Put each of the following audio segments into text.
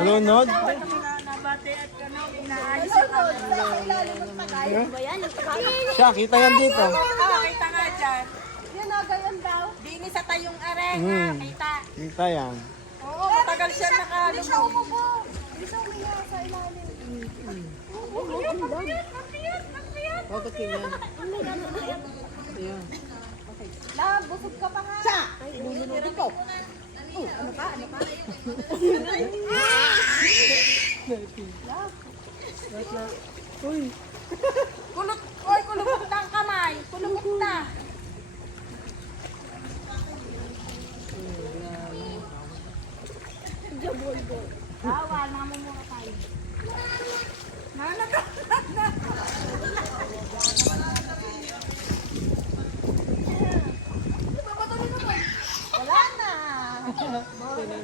Nalunod? Nabate at ano, inaayos yung Siya, kita yan dito. kita nga dyan. Yan o, gayon daw. Dini sa tayong arenga, kita. Kita yan. Oo, matagal siya nakalubog. Hindi siya umubo. Hindi siya umiya sa ilalim. Bakit ganyan? Ayan. La, busog ka pa nga. Ay, nununod ko. Ano ka? Uy. Kulubot na ang kamay. Kulubot na. Bawal, mamumura tayo. Wala na.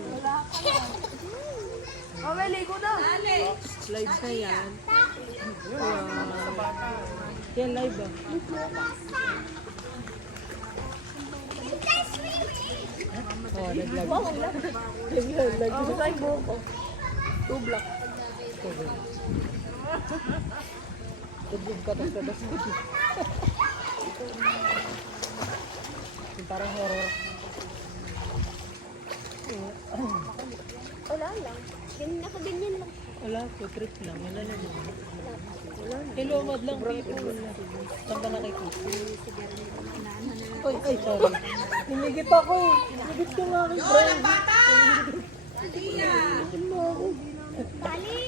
Wala pa yan. Oh, may ligo na. Live na yan. Wow. Yan, live ba? Oh, nag-live. Wow, ang laki. Nag-live. Oh, gusto yung buhok ko. 2 block. Tugog ka tapos sabas ko. Yung parang horror. Wala lang. Ganyan ako, ganyan lang. Wala po, trip lang. Wala na yun. Hello, madlang people. Saan ka nakikita? Ay, sorry. Nimigit ako eh. Nimigit ko nga kay Brian. Dali!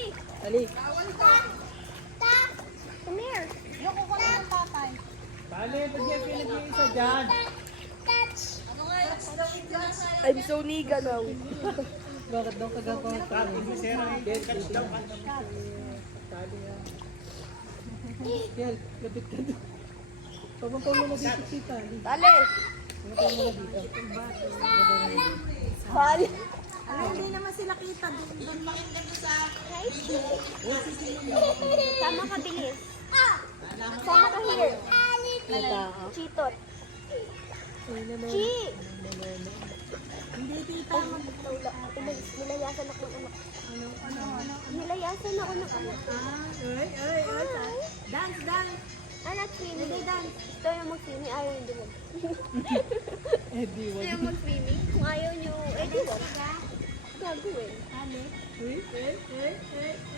Ali. Come here. Yung kukunin ng tatay. Bale, pag yan pinag-iisa dyan. I'm so niga now. Bakit daw kagagawa ka? Yan, lapit ka doon. Pabangkaw mo na dito si Tali. Dali! Pabangkaw mo na dito. Dali! Hindi naman sila kita. Doon makita mo sa... Sama ka, bilis. Sama ka here. Ay, tao. Cheetot. Ay, naman. Chi! Hindi kita. Nilayasan ako ng anak. Nilayasan ako ng anak. Ay. Dance. Anak, swimming. Gusto yung mag-swimming, ayaw yung dumag. Eh, di Gusto wag. yung mag-swimming, kung ayaw nyo, eh di wag. Gagawin.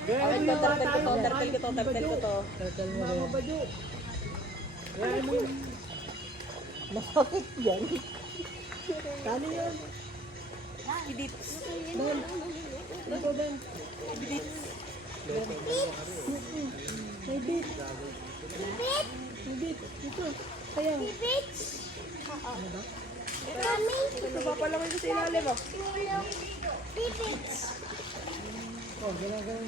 Ay, tartal ko to. Tartal mo rin. Bakit yan? Tali yan. Bidits. Dan. Ito, Dan. Bidits. May bit. May bit. Ito. Kaya. Bitch! Mami! Ito pa pala may sa ilalim ah. Bitch! Oh, gano'n.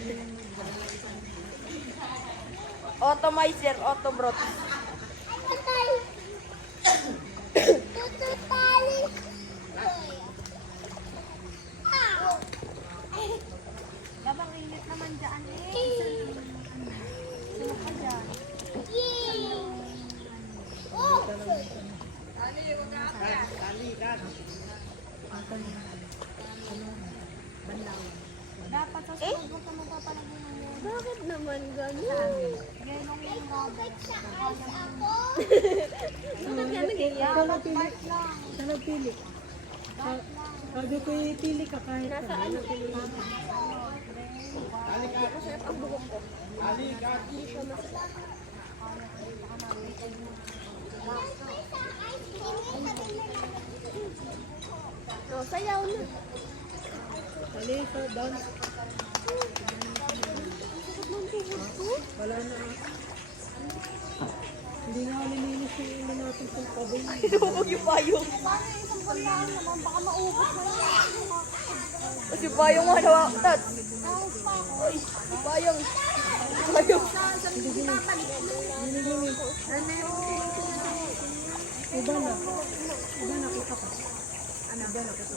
Automizer, autobrot. Tutay! Tututali! Labang init naman dyan eh. Sino ka dyan? Dapat sa sunod mo ka magpapalagay ng yun. Bakit naman ganun? Ganun yung robot. Bakit nga nagyayari? Saan nagpili? Saan nagpili? Sabi ko pili ka kahit Nasa ano pili? Masarap ang buhok ko. Hindi siya masarap. Oh, sayaw na. Ali, so dance. Wala na. Hindi nga nilinis yung ilo natin sa kabay. Inuubog yung payong. Paano yung isang bulaan naman? Baka maubos na lang. Kasi payong nga nawakat. Ay, payong. Payong. Iba na. Iba na kita pa. Ano ba na kita?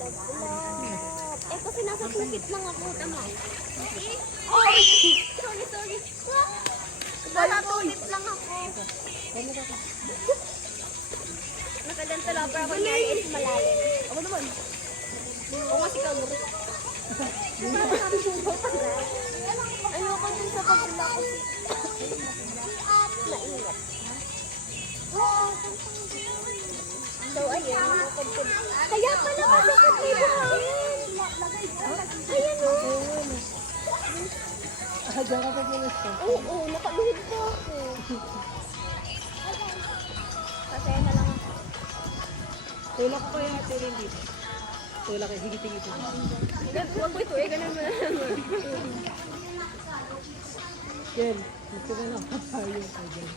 Eh, kasi nasa tukit lang ako. Tama. Ay! Sorry. Nasa tukit lang ako. Nakaganto lang para kunyari is malalim. Ako naman. Oo nga si Kagro. Ayoko din sa pagkula ko. Maingat. So, ayan. Kaya pala kasi pag may buhangin. Ayan o. Diyan ka pa pumunta. Oo, nakaluhid po ako. Pasaya na lang ako. Tulak ko kaya ate rin dito. Tulak eh, higiting ito. Huwag mo ito eh, ganun mo lang. Jen, gusto ko na kapayo ka dyan.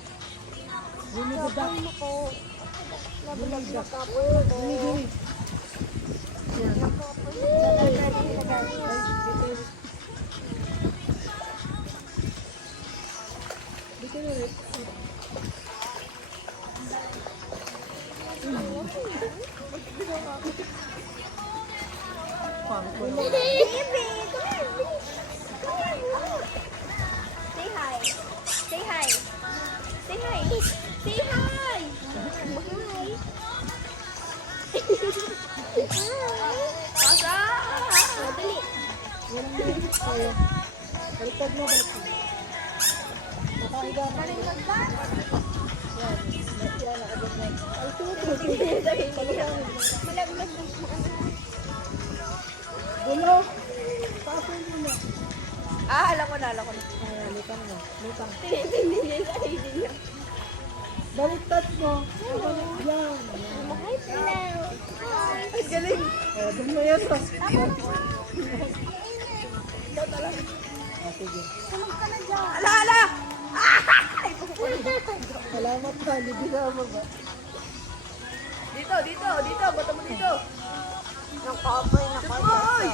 Bumigod Kapal mo ko. Nabulag na kapal mo ko. Bumigod. Yan. Dito na rin. Baby, come here. Come here. Say hi. Say hi. Say hi. Say hi. Hi. Pasa! Madali. Walang nilip tayo. Baliktad mo, baliktad. Nakahiga na. Baliktad ba? Yan. Yan, nakagod na. Ay, tutut. Malaglag na. Bulo! Pasin mo na. Alam ko na. Ay, lutang mo. Lutang. Tinitindi niya sa ID niya. Baliktad mo. Yan. Hi, hello. Hi. Ang galing. Oh, doon mo yan. Ah, sige. Tulog ka na dyan. Ala! Salamat ka. Hindi na mo ba? Dito. Bata mo dito. Nakapoy na ka. Oy!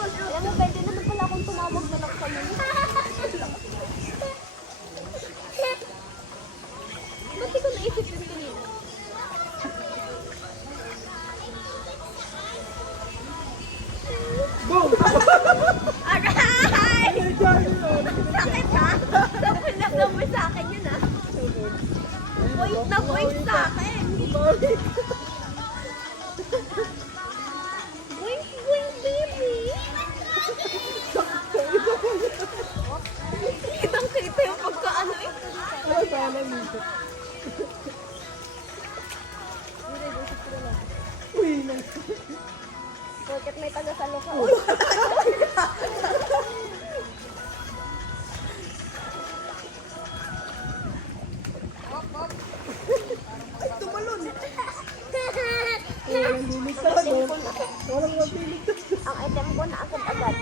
Alam mo, pwede naman pala akong tumawag na lang sa'yo. Ba't di ko naisip yung kanina? Boom! Aray! Sakit ha? Napulak mo sa akin yun ha? Point na point sa akin. Boing, boing, baby. Kitang-kita yung pagkaano eh. Ano sana nito? Uy, nice. Bakit may taga-salo ka? Tumalon. Walang liligtas. Walang mapiligtas. Ang item ko na agad-agad.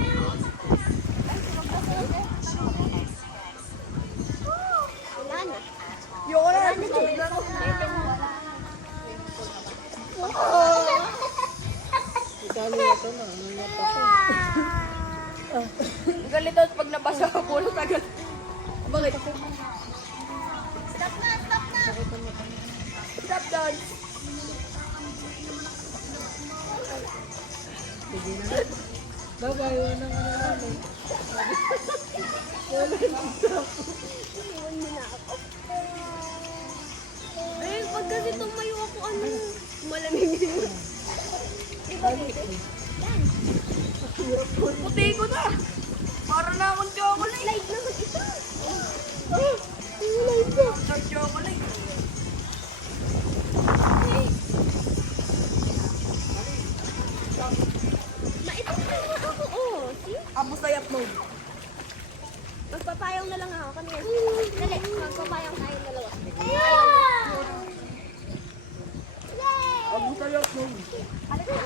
Wala na. Yoko na. Wala na. Item mo. Itali ito na. Ano nga pa ko? Ang galit daw pag nabasa ka puro agad. Bakit? Stop na, stop na. Stop down. Sige na. Bagay, walang ano namin. Iwan mo na ako. Ayun, pag kasi tumayo ako, ano, malamig yun. Diba, baby? Yan. Puti ko na. Para na akong chocolate. Light naman ito. Dark chocolate. Maitim na nga ako, oh. See? Amo sayap mo. Magpapayong na lang ako. Kami yan. Dali, magpapayong tayong dalawa. Amo sayap mo. Alam mo,